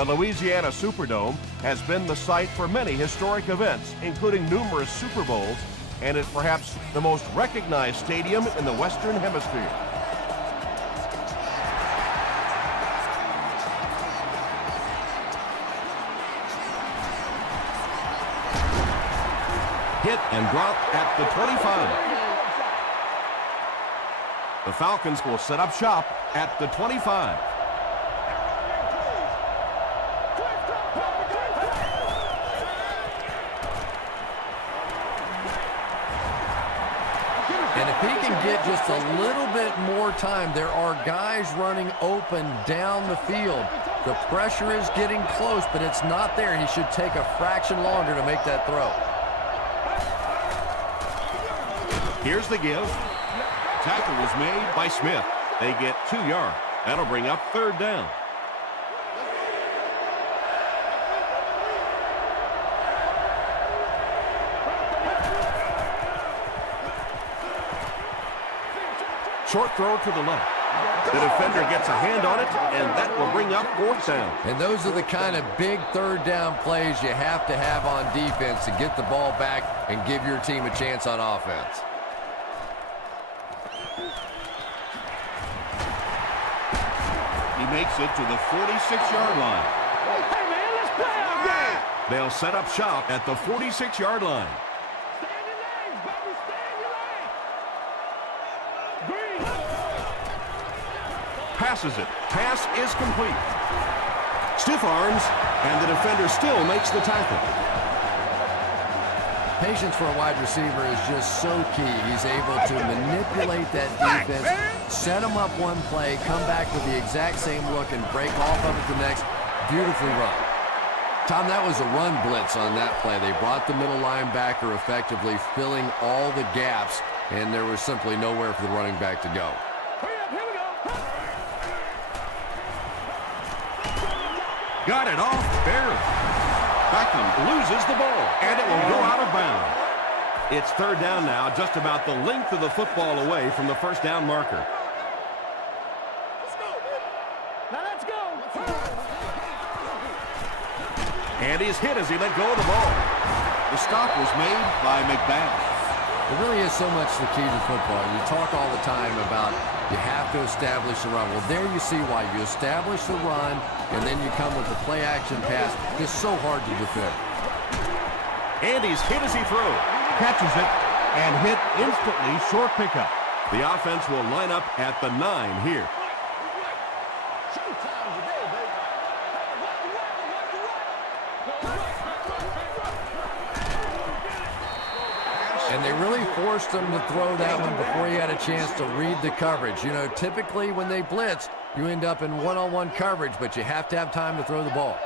The Louisiana Superdome has been the site for many historic events, including numerous Super Bowls, and is perhaps the most recognized stadium in the Western Hemisphere. Hit and drop at the 25. The Falcons will set up shop at the 25. And if he can get just a little bit more time, there are guys running open down the field. The pressure is getting close, but it's not there. He should take a fraction longer to make that throw. Here's the give. Tackle was made by Smith. They get 2 yards. That'll bring up 3rd down. Short throw to the left. The defender gets a hand on it, and that will bring up 4th down. And those are the kind of big 3rd down plays you have to have on defense to get the ball back and give your team a chance on offense. He makes it to the 46-yard line. Hey, man, let's play our game. They'll set up shop at the 46-yard line. Stay in your lanes, baby. Stay in your lane. Green. Passes it. Pass is complete. Stiff arms, and the defender still makes the tackle. Patience for a wide receiver is just so key. He's able to manipulate that defense, set them up one play, come back with the exact same look, and break off of it the next. Beautifully run. Tom, that was a run blitz on that play. They brought the middle linebacker effectively, filling all the gaps, and there was simply nowhere for the running back to go. Here we go. Got it off barely. Beckham loses the ball, and it will go out of bounds. It's 3rd down now, just about the length of the football away from the 1st down marker. Let's go, baby. Now let's go. And he's hit as he let go of the ball. The stop was made by McBath. It really is so much the key to football. You talk all the time about you have to establish the run. Well, there you see why. You establish the run, and then you come with the play-action pass. It's so hard to defend. And he's hit as he throws. Catches it, and hit instantly, short pickup. The offense will line up at the 9 here. And they really forced him to throw that one before he had a chance to read the coverage. You know, typically when they blitz, you end up in one-on-one coverage, but you have to have time to throw the ball.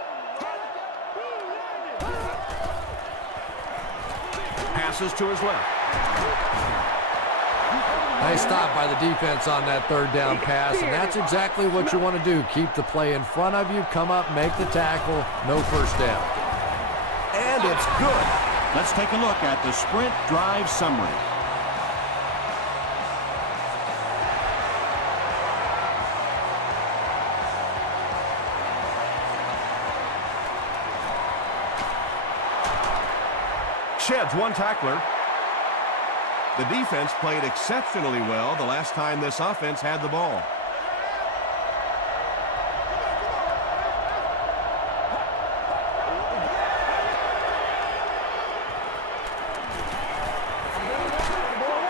Passes to his left. Nice stop by the defense on that 3rd down pass, and that's exactly what you want to do. Keep the play in front of you, come up, make the tackle, no 1st down. And it's good. Let's take a look at the sprint drive summary. Sheds one tackler. The defense played exceptionally well the last time this offense had the ball.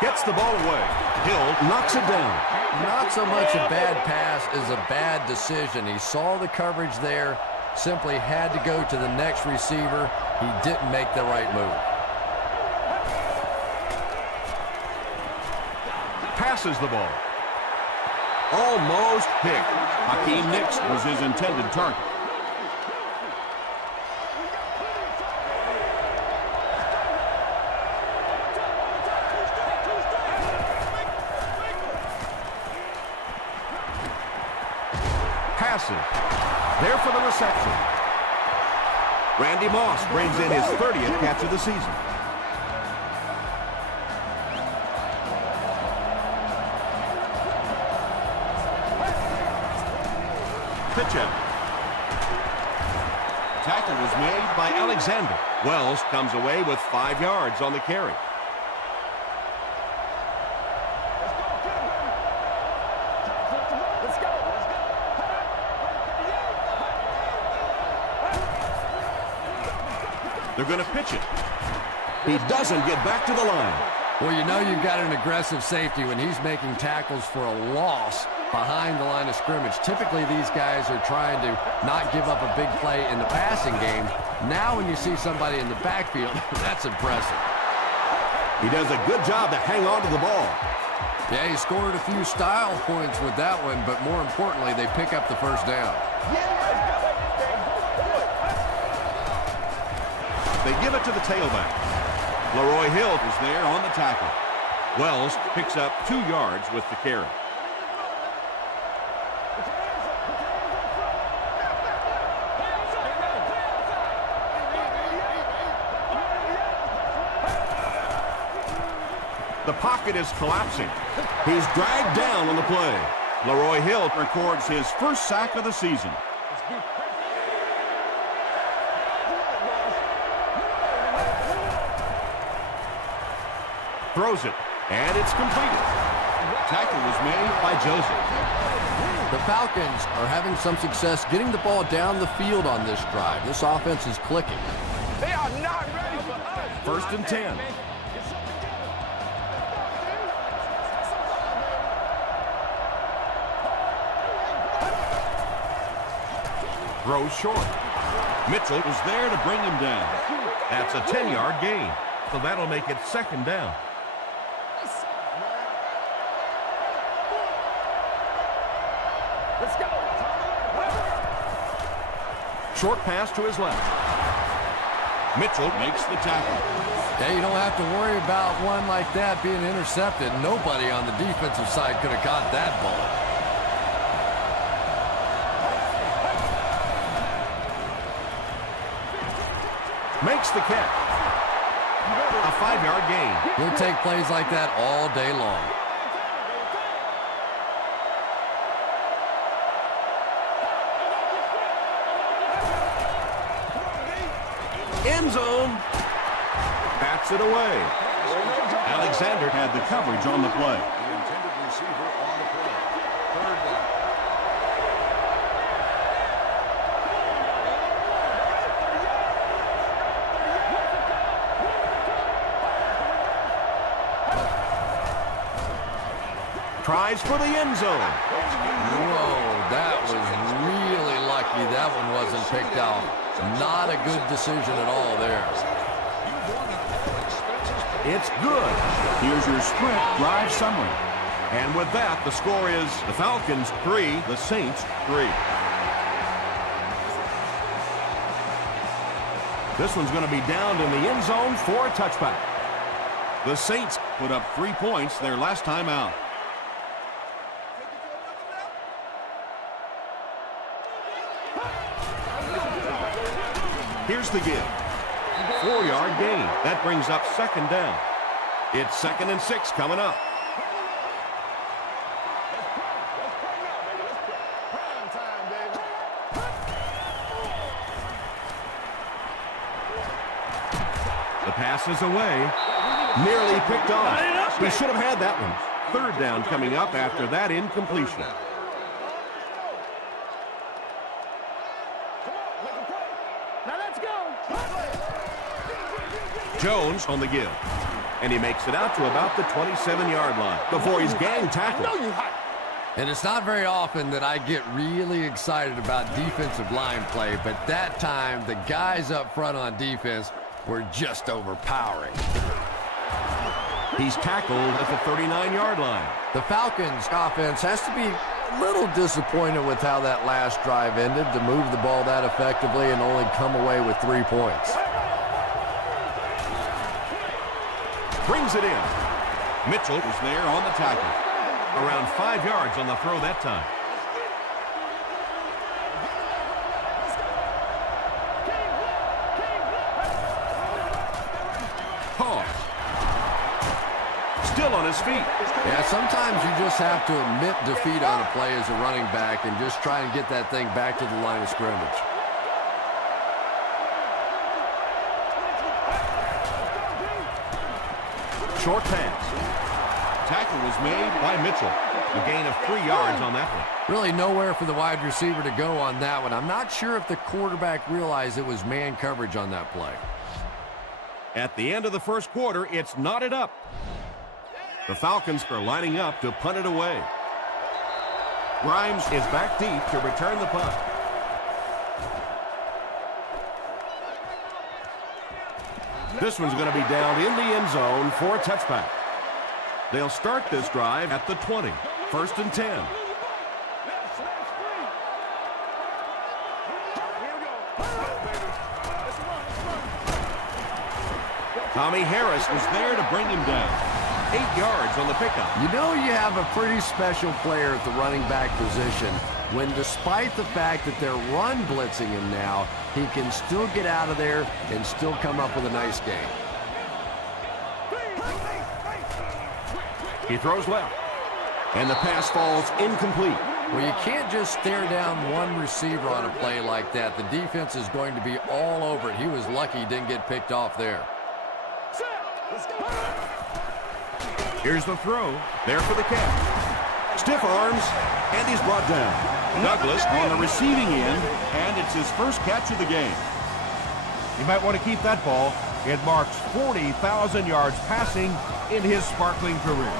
Gets the ball away. Hill knocks it down. Not so much a bad pass as a bad decision. He saw the coverage there, simply had to go to the next receiver. He didn't make the right move. Passes the ball. Almost picked. Hakeem Nicks was his intended target. Passes. There for the reception. Randy Moss brings in his 30th catch of the season. Pitch out. tackle was made by Alexander. Wells comes away with 5 yards on the carry. They're going to pitch it. He doesn't get back to the line. Well, you know you've got an aggressive safety when he's making tackles for a loss behind the line of scrimmage. Typically, these guys are trying to not give up a big play in the passing game. Now when you see somebody in the backfield, that's impressive. He does a good job to hang on to the ball. Yeah, he scored a few style points with that one, but more importantly, they pick up the first down. They give it to the tailback. Leroy Hill is there on the tackle. Wells picks up 2 yards with the carry. The pocket is collapsing. He's dragged down on the play. Leroy Hill records his first sack of the season. Throws it, and it's completed. Tackle was made by Joseph. The Falcons are having some success getting the ball down the field on this drive. This offense is clicking. They are not ready for us. First and 10. Throws short. Mitchell was there to bring him down. That's a 10-yard gain, so that'll make it second down. Let's go. Short pass to his left. Mitchell makes the tackle. Yeah, you don't have to worry about one like that being intercepted. Nobody on the defensive side could have caught that ball. Makes the catch. A 5-yard gain. He'll take plays like that all day long. End zone. Bats it away. Alexander had the coverage on the play. The intended receiver on the play. Third down. Tries for the end zone. Whoa, that was really lucky that one wasn't picked out. Not a good decision at all there. It's good. Here's your sprint drive summary. And with that, the score is the Falcons 3, the Saints 3. This one's going to be downed in the end zone for a touchback. The Saints put up 3 points their last time out. Here's the give. 4-yard gain. That brings up second down. It's 2nd and 6 coming up. The pass is away. Nearly picked off. He should have had that one. 3rd down coming up after that incompletion. Jones on the give. And he makes it out to about the 27-yard line before he's gang tackled. And it's not very often that I get really excited about defensive line play, but that time the guys up front on defense were just overpowering. He's tackled at the 39-yard line. The Falcons offense has to be a little disappointed with how that last drive ended, to move the ball that effectively and only come away with 3 points. Brings it in. Mitchell was there on the tackle. Around 5 yards on the throw that time. Pause. Still on his feet. Yeah, sometimes you just have to admit defeat on a play as a running back and just try and get that thing back to the line of scrimmage. Short pass. Tackle was made by Mitchell. A gain of 3 yards on that one. Really nowhere for the wide receiver to go on that one. I'm not sure if the quarterback realized it was man coverage on that play. At the end of the first quarter, it's knotted up. The Falcons are lining up to punt it away. Grimes is back deep to return the punt. This one's going to be down in the end zone for a touchback. They'll start this drive at the 20. 1st and 10. Tommy Harris was there to bring him down. 8 yards on the pickup. You know you have a pretty special player at the running back position when, despite the fact that they're run blitzing him now, he can still get out of there and still come up with a nice game. He throws left, and the pass falls incomplete. Well, you can't just stare down one receiver on a play like that. The defense is going to be all over it. He was lucky he didn't get picked off there. Here's the throw. There for the catch. Stiff arms, and he's brought down. Douglas on the receiving end, and it's his first catch of the game. You might want to keep that ball. It marks 40,000 yards passing in his sparkling career.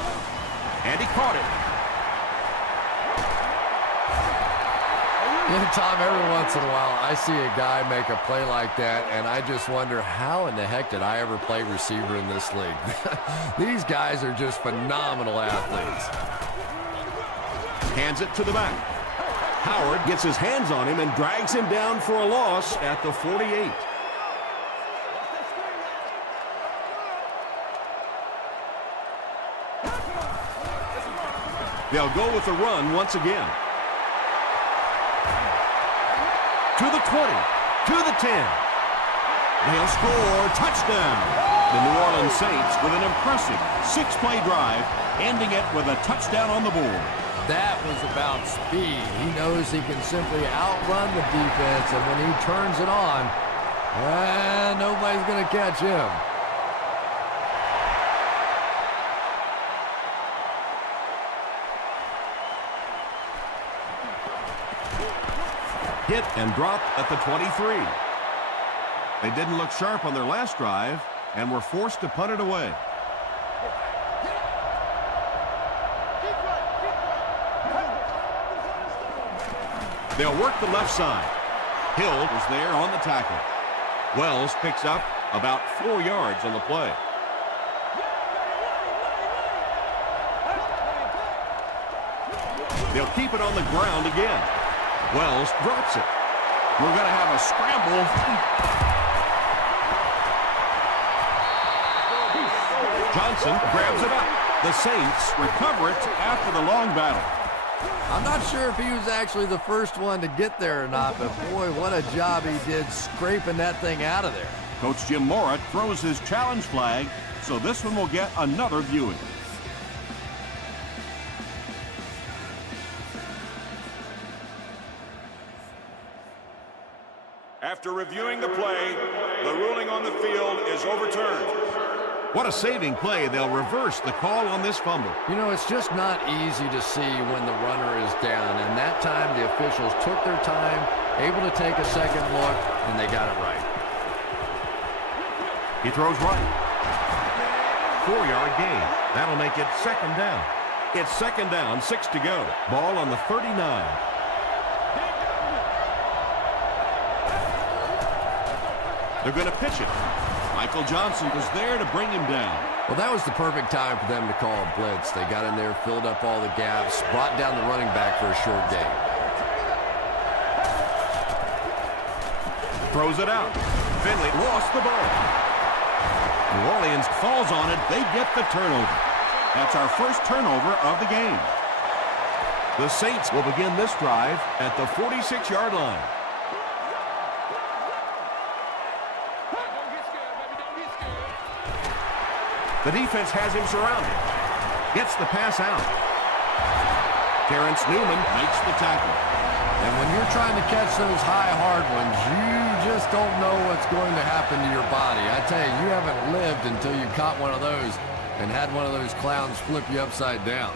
And he caught it. Yeah, Tom, every once in a while, I see a guy make a play like that, and I just wonder, how in the heck did I ever play receiver in this league? These guys are just phenomenal athletes. Hands it to the back. Howard gets his hands on him and drags him down for a loss at the 48. They'll go with the run once again. To the 20, to the 10. They'll score, touchdown. The New Orleans Saints with an impressive 6-play drive, ending it with a touchdown on the board. That was about speed. He knows he can simply outrun the defense, and when he turns it on, nobody's going to catch him. Hit and drop at the 23. They didn't look sharp on their last drive and were forced to punt it away. They'll work the left side. Hill was there on the tackle. Wells picks up about 4 yards on the play. They'll keep it on the ground again. Wells drops it. We're going to have a scramble. Johnson grabs it up. The Saints recover it after the long battle. I'm not sure if he was actually the first one to get there or not, but boy, what a job he did scraping that thing out of there. Coach Jim Mora throws his challenge flag, so this one will get another viewing. After reviewing the play, the ruling on the field is overturned. What a saving play. They'll reverse the call on this fumble. You know, it's just not easy to see when the runner is down, and that time the officials took their time, able to take a second look, and they got it right. He throws right. 4-yard gain. That'll make it 2nd down. It's 2nd down, 6 to go. Ball on the 39. They're going to pitch it. Michael Johnson was there to bring him down. Well, that was the perfect time for them to call a blitz. They got in there, filled up all the gaps, brought down the running back for a short gain. Throws it out. Finley lost the ball. New Orleans falls on it. They get the turnover. That's our first turnover of the game. The Saints will begin this drive at the 46-yard line. The defense has him surrounded. Gets the pass out. Terrence Newman makes the tackle. And when you're trying to catch those high, hard ones, you just just don't know what's going to happen to your body. I tell you, you haven't lived until you caught one of those and had one of those clowns flip you upside down.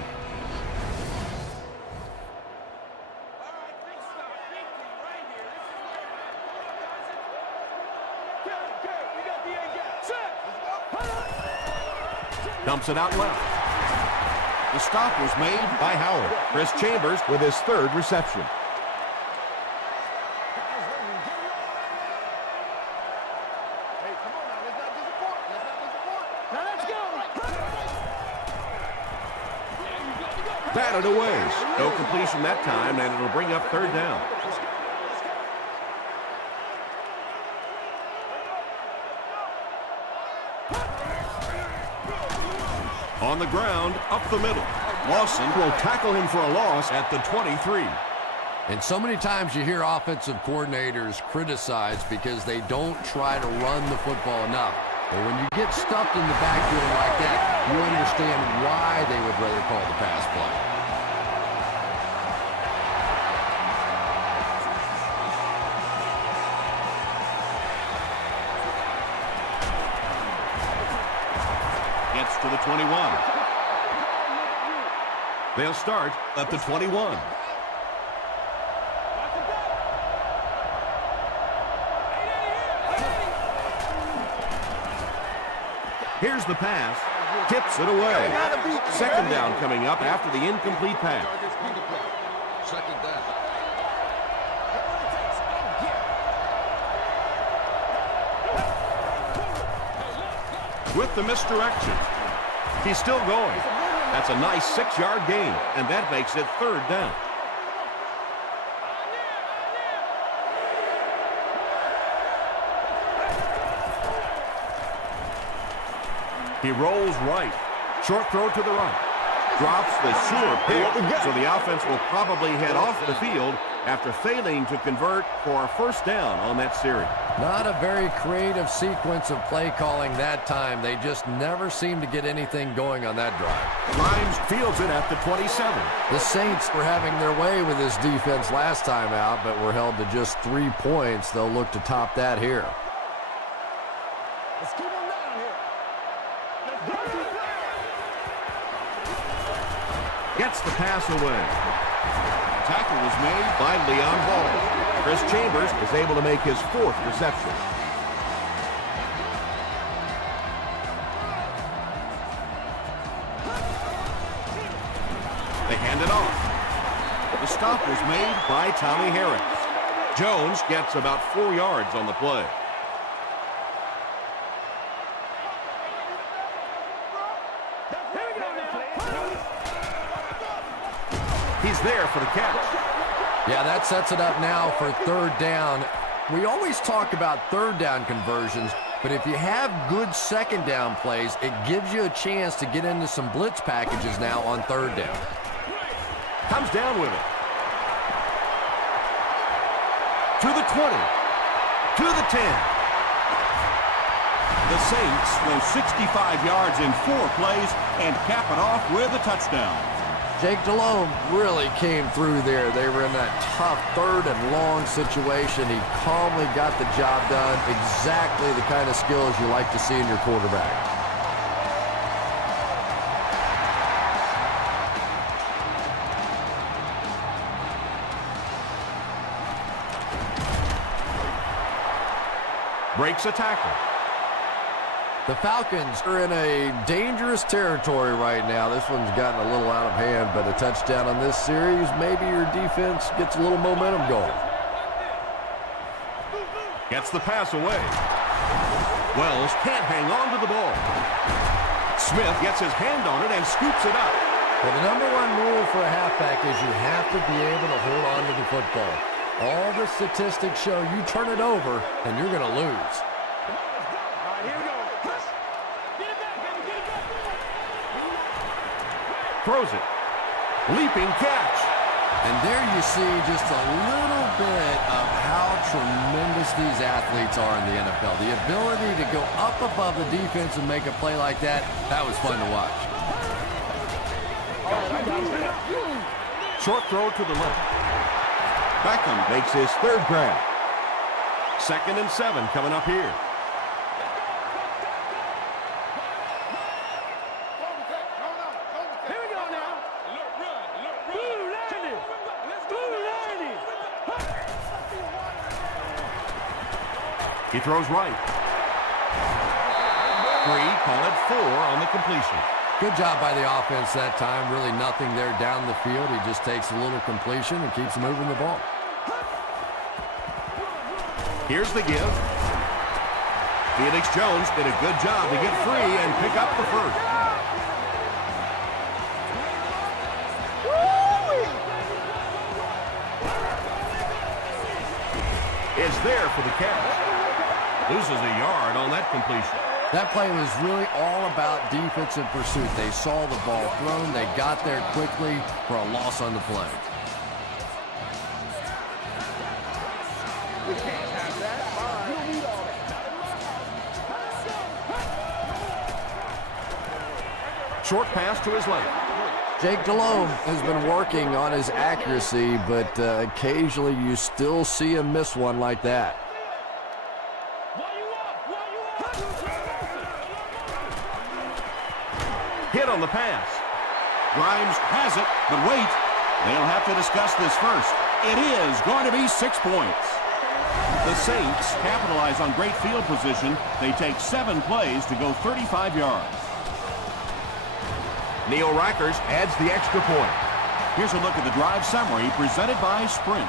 Dumps it out left. The stop was made by Howard. Chris Chambers with his third reception. Batted away. No completion that time, and it'll bring up third down. On the ground, up the middle. Lawson will tackle him for a loss at the 23. And so many times you hear offensive coordinators criticized because they don't try to run the football enough. But when you get stuffed in the backfield like that, you understand why they would rather call the pass play. Gets to the 21. They'll start at the 21. Here's the pass. Tips it away. Second down coming up after the incomplete pass. Second down. With the misdirection. He's still going. That's a nice 6-yard gain, and that makes it third down. He rolls right. Short throw to the right. Drops the sure pick, so the offense will probably head off the field after failing to convert for a first down on that series. Not a very creative sequence of play calling that time. They just never seem to get anything going on that drive. Grimes fields it at the 27. The Saints were having their way with this defense last time out, but were held to just 3 points. They'll look to top that here. Let's keep him down here. Gets the pass away. Tackle was made by Leon Ball. Chris Chambers is able to make his 4th reception. They hand it off. The stop was made by Tommy Harris. Jones gets about 4 yards on the play. He's there for the catch. Yeah, that sets it up now for third down. We always talk about third down conversions, but if you have good second down plays, it gives you a chance to get into some blitz packages now on third down. Comes down with it. To the 20. To the 10. The Saints go 65 yards in 4 plays and cap it off with a touchdown. Jake Delhomme really came through there. They were in that tough third and long situation. He calmly got the job done. Exactly the kind of skills you like to see in your quarterback. Breaks a tackle. The Falcons are in a dangerous territory right now. This one's gotten a little out of hand, but a touchdown on this series, maybe your defense gets a little momentum going. Gets the pass away. Wells can't hang on to the ball. Smith gets his hand on it and scoops it up. Well, the number one rule for a halfback is you have to be able to hold on to the football. All the statistics show you turn it over and you're going to lose. Throws it. Leaping catch. And there you see just a little bit of how tremendous these athletes are in the NFL. The ability to go up above the defense and make a play like that, that was fun to watch. Short throw to the left. Beckham makes his 3rd grab. 2nd and 7 coming up here. Here we go now. He throws right. 3, call it 4 on the completion. Good job by the offense that time. Really nothing there down the field. He just takes a little completion and keeps moving the ball. Here's the give. Felix Jones did a good job to get free and pick up the first. It's there for the catch. Loses a yard on that completion. That play was really all about defensive pursuit. They saw the ball thrown. They got there quickly for a loss on the play. We can't have that. You don't need all that. Short pass to his left. Jake Delhomme has been working on his accuracy, but occasionally you still see him miss one like that. Hit on the pass. Grimes has it, but wait. They'll have to discuss this first. It is going to be 6 points. The Saints capitalize on great field position. They take 7 plays to go 35 yards. Neil Rackers adds the extra point. Here's a look at the drive summary presented by Sprint.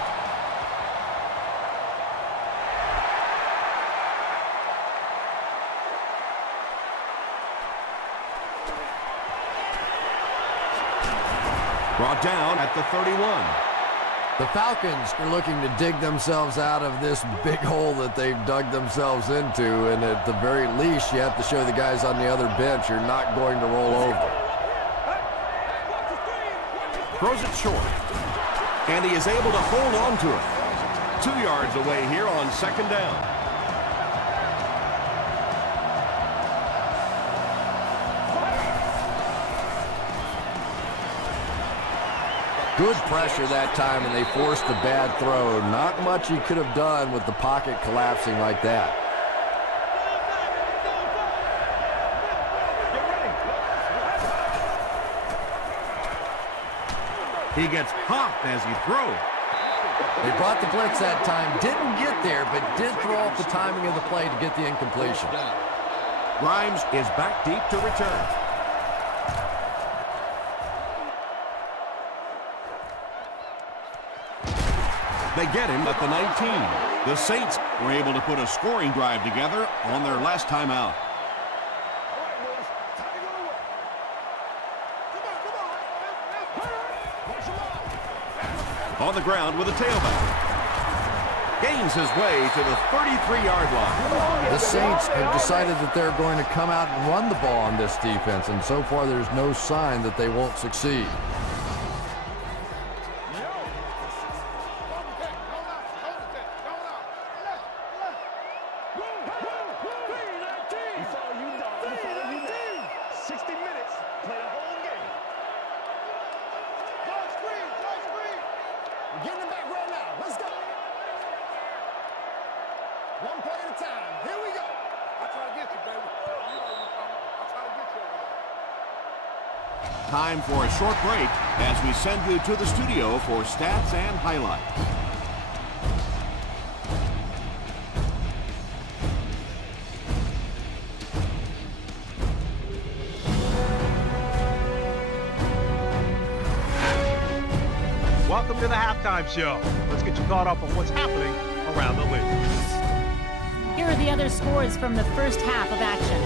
Brought down at the 31. The Falcons are looking to dig themselves out of this big hole that they've dug themselves into, and at the very least, you have to show the guys on the other bench you're not going to roll over. Throws it short. And he is able to hold on to it. 2 yards away here on 2nd down. Good pressure that time, and they forced a bad throw. Not much he could have done with the pocket collapsing like that. He gets popped as he throws. They brought the blitz that time. Didn't get there, but did throw off the timing of the play to get the incompletion. Grimes is back deep to return. They get him at the 19. The Saints were able to put a scoring drive together on their last time out. On the ground with a tailback. Gains his way to the 33-yard line. The Saints have decided that they're going to come out and run the ball on this defense, and so far there's no sign that they won't succeed. Getting it back right now. Let's go. One play at a time. Here we go. I try to get you, baby. You know where I'm coming. I try to get you over there. Time for a short break as we send you to the studio for stats and highlights. Welcome to the halftime show. Let's get you caught up on what's happening around the league. Here are the other scores from the first half of action.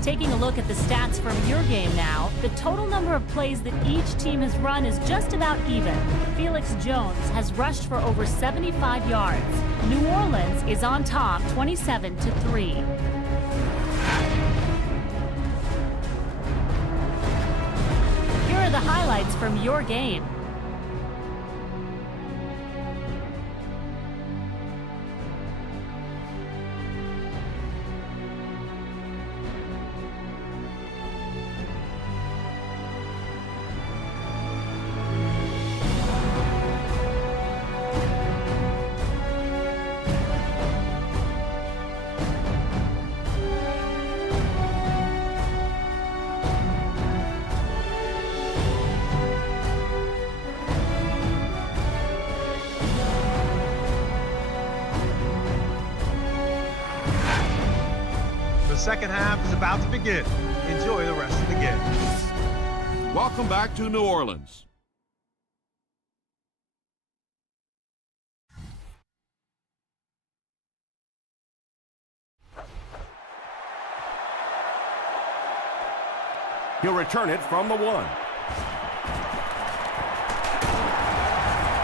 Taking a look at the stats from your game now, the total number of plays that each team has run is just about even. Felix Jones has rushed for over 75 yards. New Orleans is on top 27-3. Here are the highlights from your game. second half is about to begin. Enjoy the rest of the game. Welcome back to New Orleans. He'll return it from the 1.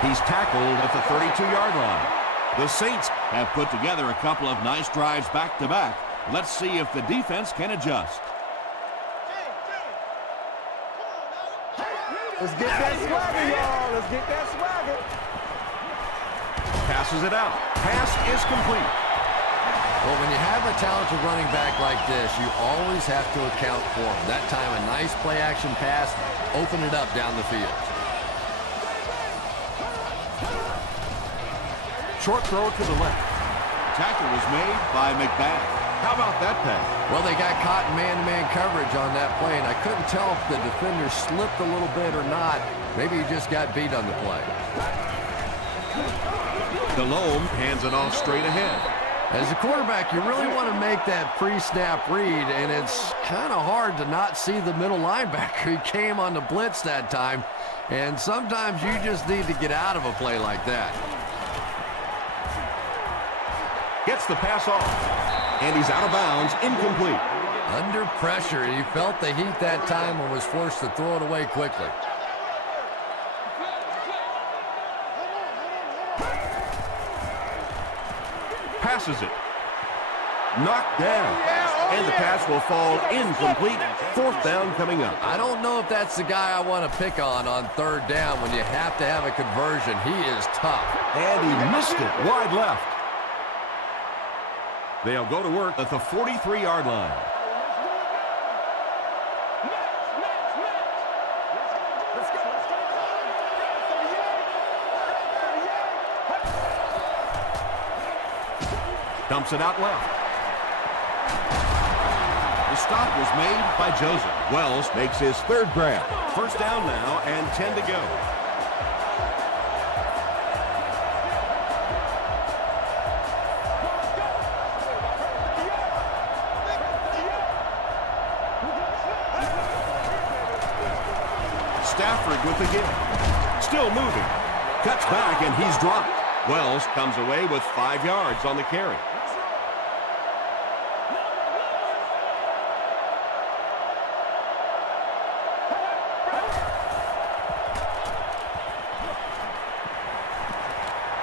He's tackled at the 32-yard line. The Saints have put together a couple of nice drives back-to-back. Let's see if the defense can adjust. Let's get that swagger, y'all. Let's get that swagger. Passes it out. Pass is complete. Well, when you have a talented running back like this, you always have to account for him. That time, a nice play-action pass, open it up down the field. Short throw to the left. Tackle was made by McBath. How about that pass? Well, they got caught in man-to-man coverage on that play, and I couldn't tell if the defender slipped a little bit or not. Maybe he just got beat on the play. Delhomme hands it off straight ahead. As a quarterback, you really want to make that pre-snap read, and it's kind of hard to not see the middle linebacker. He came on the blitz that time, and sometimes you just need to get out of a play like that. Gets the pass off, and he's out of bounds, incomplete. Under pressure, he felt the heat that time and was forced to throw it away quickly. Passes it. Knocked down. And the pass will fall incomplete. 4th down coming up. I don't know if that's the guy I want to pick on 3rd down when you have to have a conversion. He is tough. And he missed it wide left. They'll go to work at the 43-yard line. Dumps it out left. The stop was made by Joseph. Wells makes his 3rd grab. 1st down now and 10 to go. Stafford with the give. Still moving. Cuts back and he's dropped. Wells comes away with 5 yards on the carry.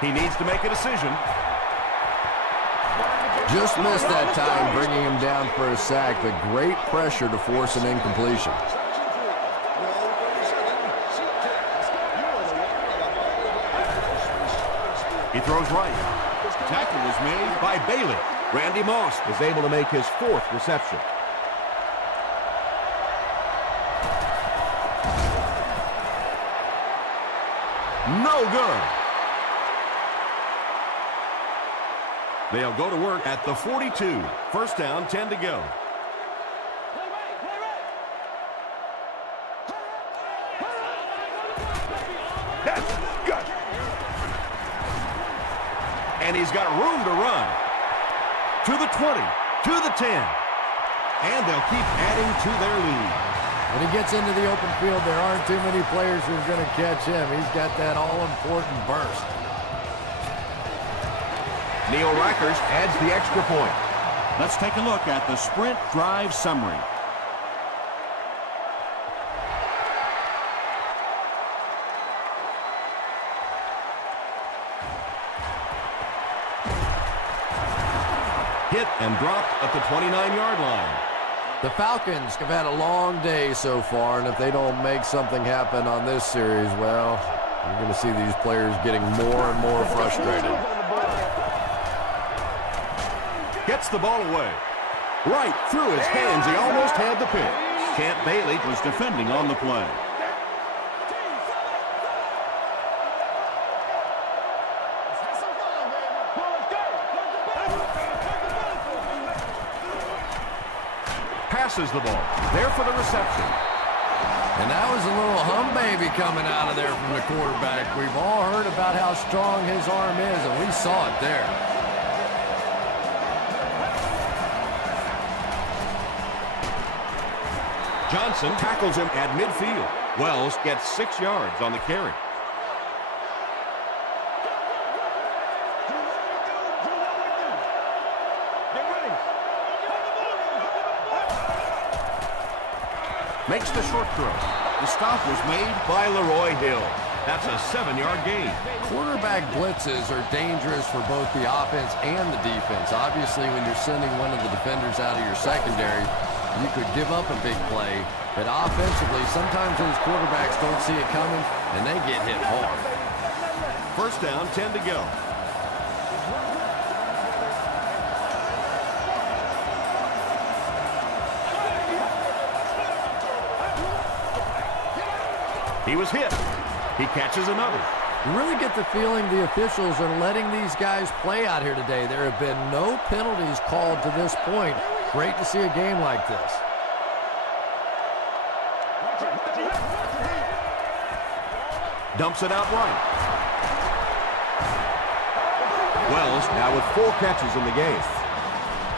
He needs to make a decision. Just missed that time, bringing him down for a sack, but great pressure to force an incompletion. He throws right. Tackle was made by Bailey. Randy Moss is able to make his 4th reception. No good. They'll go to work at the 42. 1st down, 10 to go. That's good. And he's got room to run. To the 20, to the 10. And they'll keep adding to their lead. When he gets into the open field, there aren't too many players who are going to catch him. He's got that all-important burst. Neil Rackers adds the extra point. Let's take a look at the sprint drive summary. Hit and dropped at the 29-yard line. The Falcons have had a long day so far, and if they don't make something happen on this series, well, you're going to see these players getting more and more frustrated. Gets the ball away. Right through his hands. He almost had the pick. Champ Bailey was defending on the play. Passes the ball. There for the reception. And that was a little hum baby coming out of there from the quarterback. We've all heard about how strong his arm is, and we saw it there. Johnson tackles him at midfield. Wells gets 6 yards on the carry. Makes the short throw. The stop was made by Leroy Hill. That's a 7-yard gain. Quarterback blitzes are dangerous for both the offense and the defense. Obviously, when you're sending one of the defenders out of your secondary, you could give up a big play. But offensively, sometimes those quarterbacks don't see it coming, and they get hit hard. First down, 10 to go. He was hit. He catches another. You really get the feeling the officials are letting these guys play out here today. There have been no penalties called to this point. Great to see a game like this. Dumps it out right. Wells now with 4 catches in the game.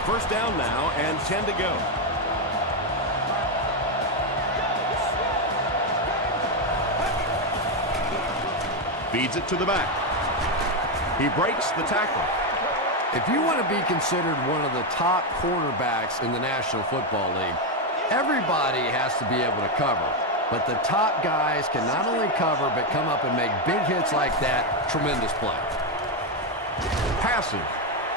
First down now and 10 to go. Feeds it to the back. He breaks the tackle. If you want to be considered one of the top quarterbacks in the National Football League, everybody has to be able to cover. But the top guys can not only cover, but come up and make big hits like that. Tremendous play. Passive.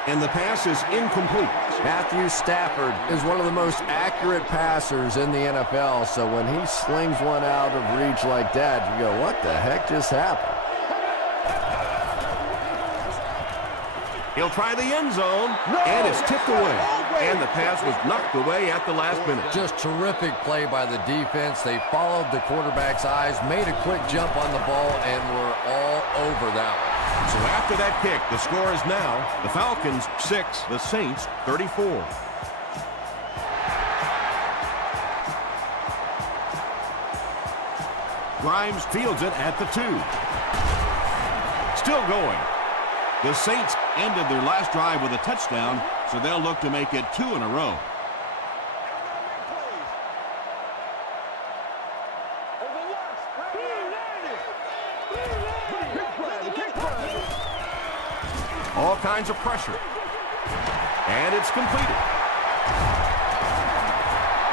And the pass is incomplete. Matthew Stafford is one of the most accurate passers in the NFL, so when he slings one out of reach like that, you go, what the heck just happened? He'll try the end zone, and it's tipped away. And the pass was knocked away at the last minute. Just terrific play by the defense. They followed the quarterback's eyes, made a quick jump on the ball, and were all over that one. So after that kick, the score is now the Falcons 6, the Saints 34. Grimes fields it at the 2. Still going. The Saints ended their last drive with a touchdown, so they'll look to make it 2 in a row. All kinds of pressure. And it's completed.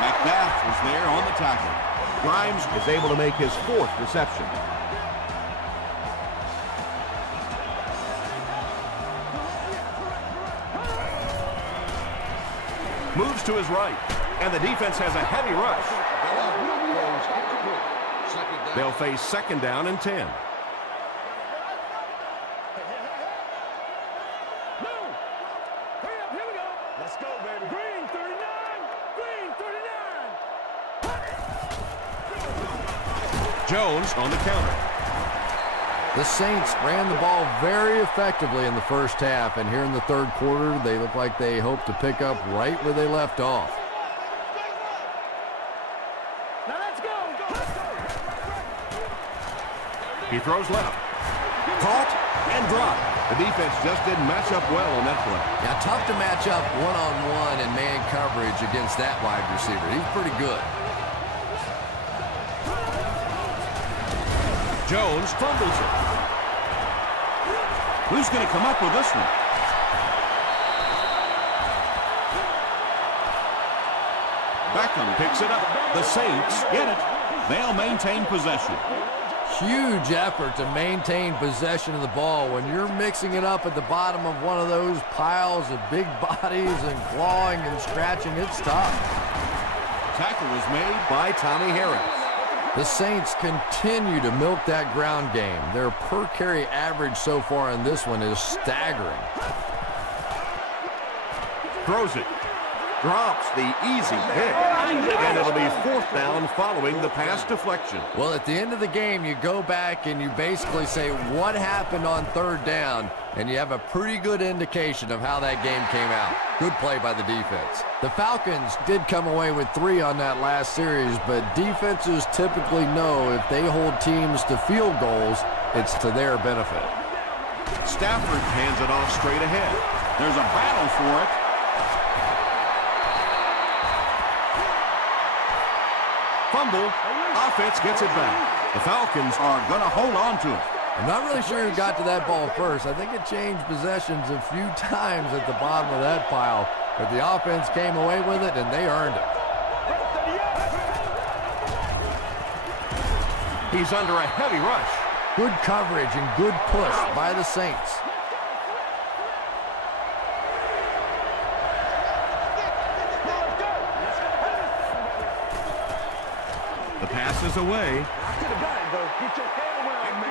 McBath was there on the tackle. Grimes is able to make his 4th reception. Moves to his right, and the defense has a heavy rush. They'll face 2nd down and 10. Let's go, baby. Green 39. Green 39. Jones on the counter. The Saints ran the ball very effectively in the first half, and here in the third quarter, they look like they hope to pick up right where they left off. Now let's go. He throws left. Caught and dropped. The defense just didn't match up well on that play. Now, tough to match up one-on-one in man coverage against that wide receiver. He's pretty good. Jones fumbles it. Who's going to come up with this one? Beckham picks it up. The Saints get it. They'll maintain possession. Huge effort to maintain possession of the ball. When you're mixing it up at the bottom of one of those piles of big bodies and clawing and scratching, it's tough. Tackle was made by Tommy Harris. The Saints continue to milk that ground game. Their per carry average so far in this one is staggering. Throws it. Drops the easy pick. And it'll be 4th down following the pass deflection. Well, at the end of the game, you go back and you basically say what happened on 3rd down, and you have a pretty good indication of how that game came out. Good play by the defense. The Falcons did come away with 3 on that last series, but defenses typically know if they hold teams to field goals, it's to their benefit. Stafford hands it off straight ahead. There's a battle for it. fumble. Offense gets it back. The Falcons are going to hold on to it. I'm not really sure who got to that ball first. I think it changed possessions a few times at the bottom of that pile, but the offense came away with it, and they earned it. He's under a heavy rush. Good coverage and good push by the Saints. The pass is away.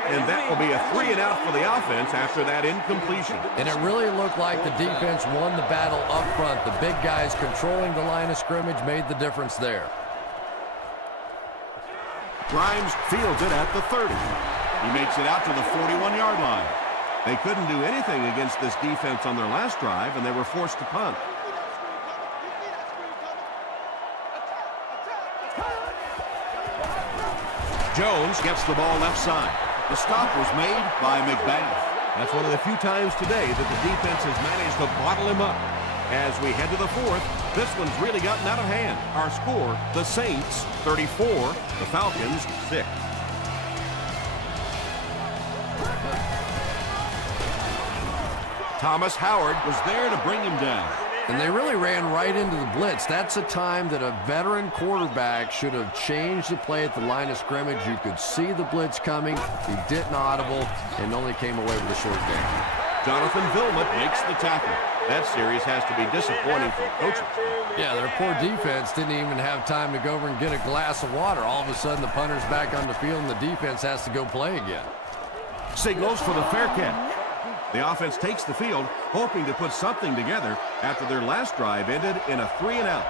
And that will be a 3-and-out for the offense after that incompletion. And it really looked like the defense won the battle up front. The big guys controlling the line of scrimmage made the difference there. Grimes fields it at the 30. He makes it out to the 41-yard line. They couldn't do anything against this defense on their last drive, and they were forced to punt. Jones gets the ball left side. The stop was made by McBath. That's one of the few times today that the defense has managed to bottle him up. As we head to the fourth, this one's really gotten out of hand. Our score, the Saints 34, the Falcons 6. Thomas Howard was there to bring him down. And they really ran right into the blitz. That's a time that a veteran quarterback should have changed the play at the line of scrimmage. You could see the blitz coming. He didn't audible and only came away with a short game. Jonathan Vilmot makes the tackle. That series has to be disappointing for the coaches. Yeah, their poor defense didn't even have time to go over and get a glass of water. All of a sudden, the punter's back on the field, and the defense has to go play again. Signals for the fair catch. The offense takes the field, hoping to put something together after their last drive ended in a 3-and-out.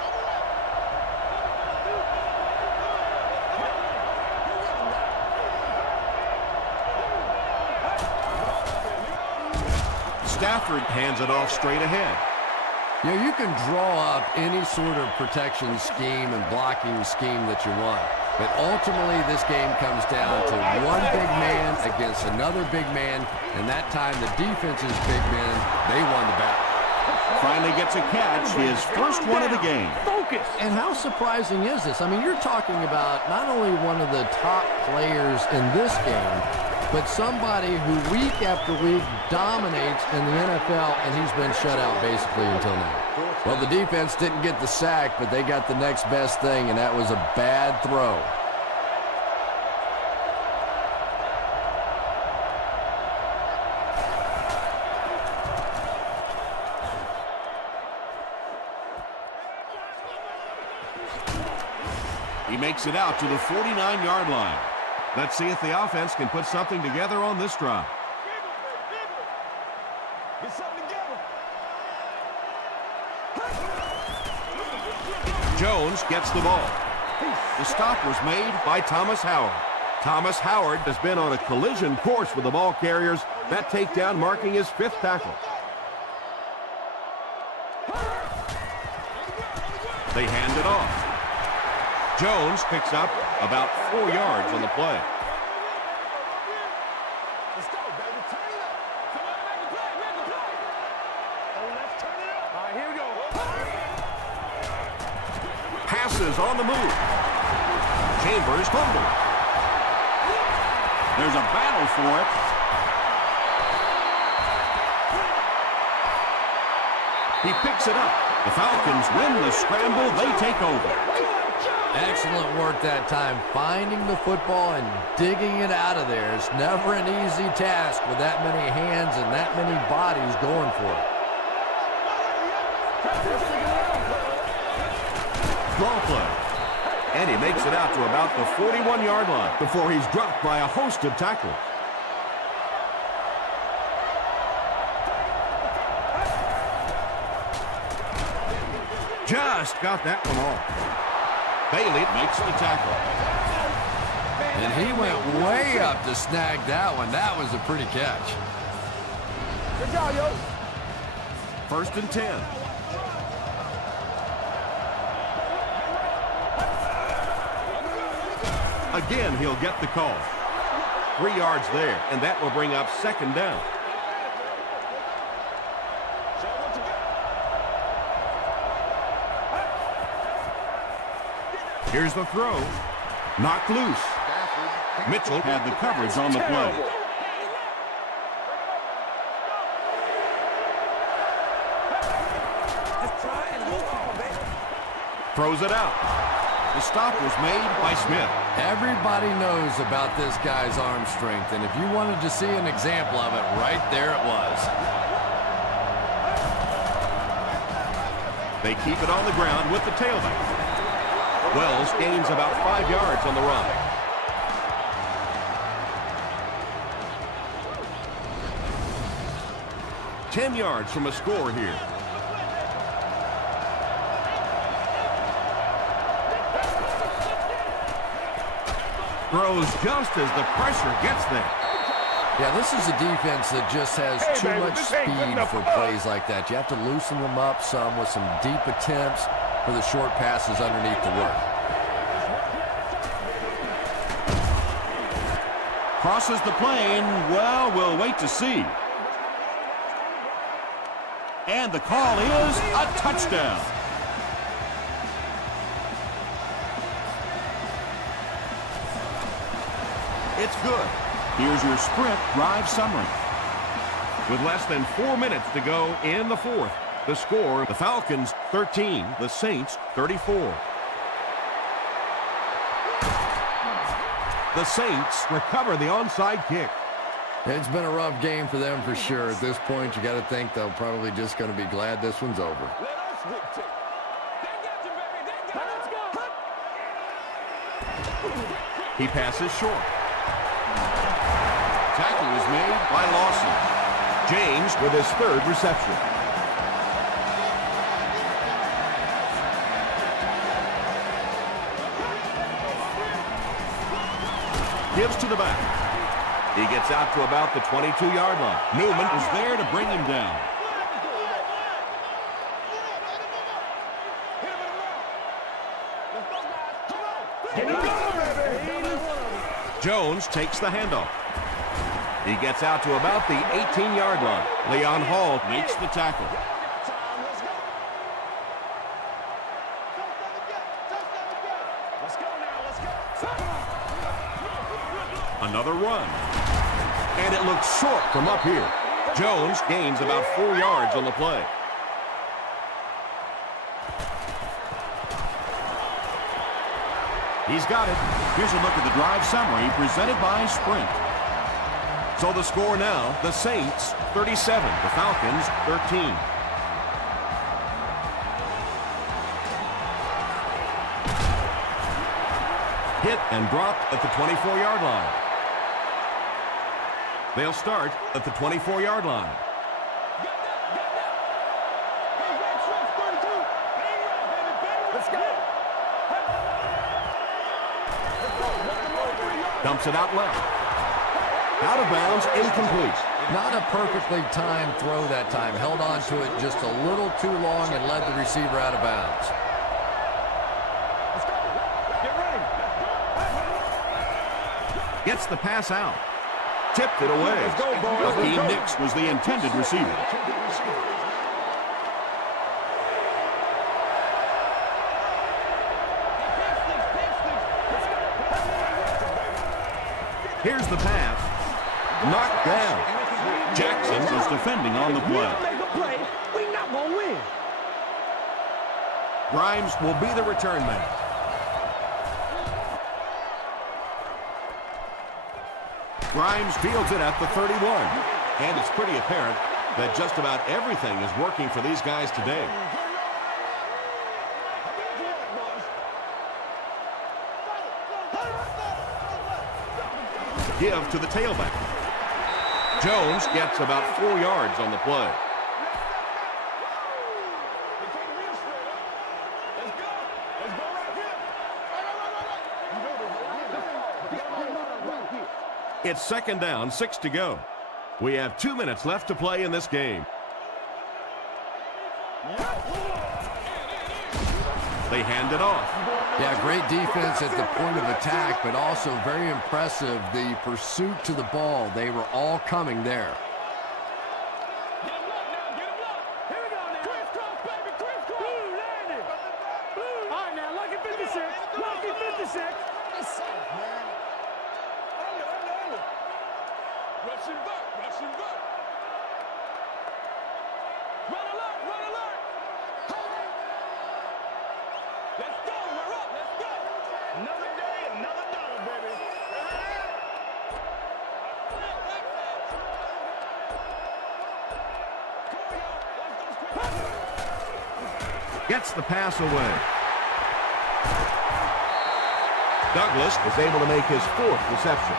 Stafford hands it off straight ahead. You know, you can draw up any sort of protection scheme and blocking scheme that you want. But ultimately, this game comes down to one big man against another big man. And that time, the defense's big men, they won the battle. Finally gets a catch, his first one of the game. Focus! And how surprising is this? I mean, you're talking about not only one of the top players in this game, but somebody who week after week dominates in the NFL, and he's been shut out basically until now. Well, the defense didn't get the sack, but they got the next best thing, and that was a bad throw. He makes it out to the 49-yard line. Let's see if the offense can put something together on this drive. Get something together. Jones gets the ball. The stop was made by Thomas Howard. Thomas Howard has been on a collision course with the ball carriers. That takedown marking his 5th tackle. They hand it off. Jones picks up about 4 yards on the play. Let's go, baby. Turn it up. Come on, make a play, make a play. Oh, let's turn it up. All right, here we go. Passes on the move. Chambers fumbled. There's a battle for it. He picks it up. The Falcons win the scramble. They take over. Excellent work that time, finding the football and digging it out of there. It's never an easy task with that many hands and that many bodies going for it. Draw play. And he makes it out to about the 41-yard line before he's dropped by a host of tackles. Just got that one off. Bailey makes the tackle. And he went way up to snag that one. That was a pretty catch. Good job, yo. 1st and 10. Again, he'll get the call. 3 yards there, and that will bring up 2nd down. Here's the throw. Knocked loose. Mitchell had the coverage on the play. Throws it out. The stop was made by Smith. Everybody knows about this guy's arm strength, and if you wanted to see an example of it, right there it was. They keep it on the ground with the tailback. Wells gains about 5 yards on the run. $10 yards from a score here. Throws just as the pressure gets there. Yeah, this is a defense that just has too much speed for plays like that. You have to loosen them up some with some deep attempts for the short passes underneath the work. Crosses the plane. Well, we'll wait to see. And the call is a touchdown. It's good. Here's your sprint drive summary. With less than 4 minutes to go in the fourth, the score, the Falcons 13, the Saints 34. The Saints recover the onside kick. It's been a rough game for them for sure. At this point, you got to think they're probably just going to be glad this one's over. He passes short. Tackle is made by Lawson. James with his third reception. Gives to the back. He gets out to about the 22-yard line. Newman is there to bring him down. Jones takes the handoff. He gets out to about the 18-yard line. Leon Hall makes the tackle. Another run. And it looks short from up here. Jones gains about 4 yards on the play. He's got it. Here's a look at the drive summary presented by Sprint. So the score now, the Saints 37, the Falcons 13. Hit and dropped at the 24-yard line. They'll start at the 24-yard line. Dumps it out left. Out of bounds, incomplete. Not a perfectly timed throw that time. Held on to it just a little too long and led the receiver out of bounds. Gets the pass out. Tipped it away. Hakeem Nicks was the intended receiver. Here's the pass. Knocked down. Jackson is defending on the play. We're not going to win. Grimes will be the return man. Grimes fields it at the 31. And it's pretty apparent that just about everything is working for these guys today. Give to the tailback. Jones gets about 4 yards on the play. It's second down, 6 to go. We have 2 minutes left to play in this game. They hand it off. Yeah, great defense at the point of attack, but also very impressive, the pursuit to the ball. They were all coming there. All right, now, lucky 56. Lucky 56. Gets the pass away. Douglas is able to make his 4th reception.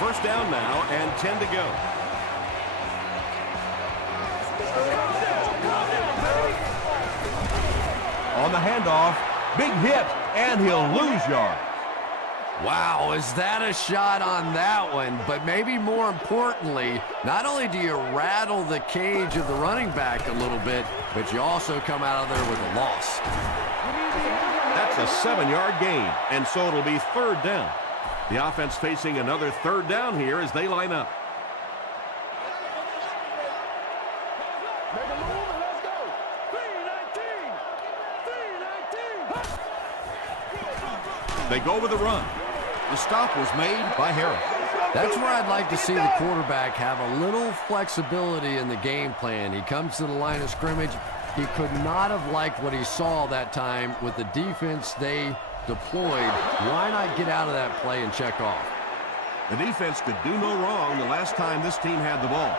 First down now and 10 to go. On the handoff, big hit, and he'll lose yard. Wow, is that a shot on that one? But maybe more importantly, not only do you rattle the cage of the running back a little bit, but you also come out of there with a loss. That's a 7-yard gain, and so it'll be 3rd down. The offense facing another 3rd down here as they line up. Make a move and let's go. 319. 319. They go with a run. The stop was made by Harris. That's where I'd like to see the quarterback have a little flexibility in the game plan. He comes to the line of scrimmage. He could not have liked what he saw that time with the defense they deployed. Why not get out of that play and check off? The defense could do no wrong the last time this team had the ball.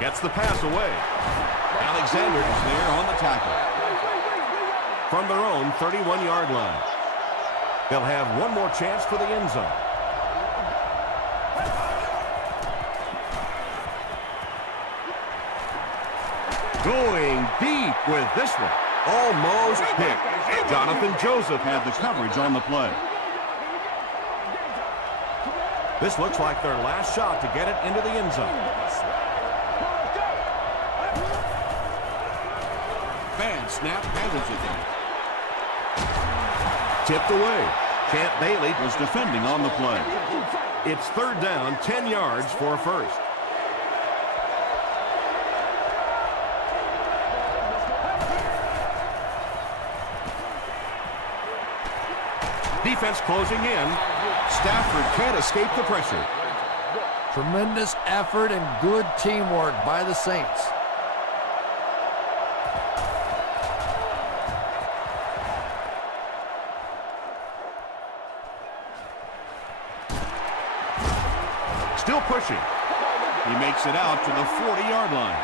Gets the pass away. Alexander is there on the tackle. From their own 31-yard line. They'll have one more chance for the end zone. Going deep with this one. Almost picked. Jonathan Joseph had the coverage on the play. This looks like their last shot to get it into the end zone. Bad snap, handles it there. Tipped away. Champ Bailey was defending on the play. It's 3rd down, 10 yards for a first. Defense closing in. Stafford can't escape the pressure. Tremendous effort and good teamwork by the Saints. Still pushing. He makes it out to the 40-yard line.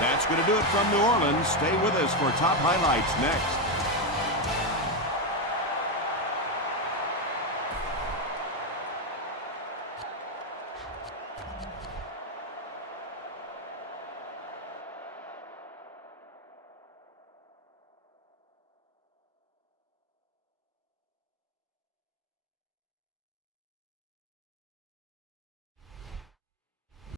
That's going to do it from New Orleans. Stay with us for top highlights next.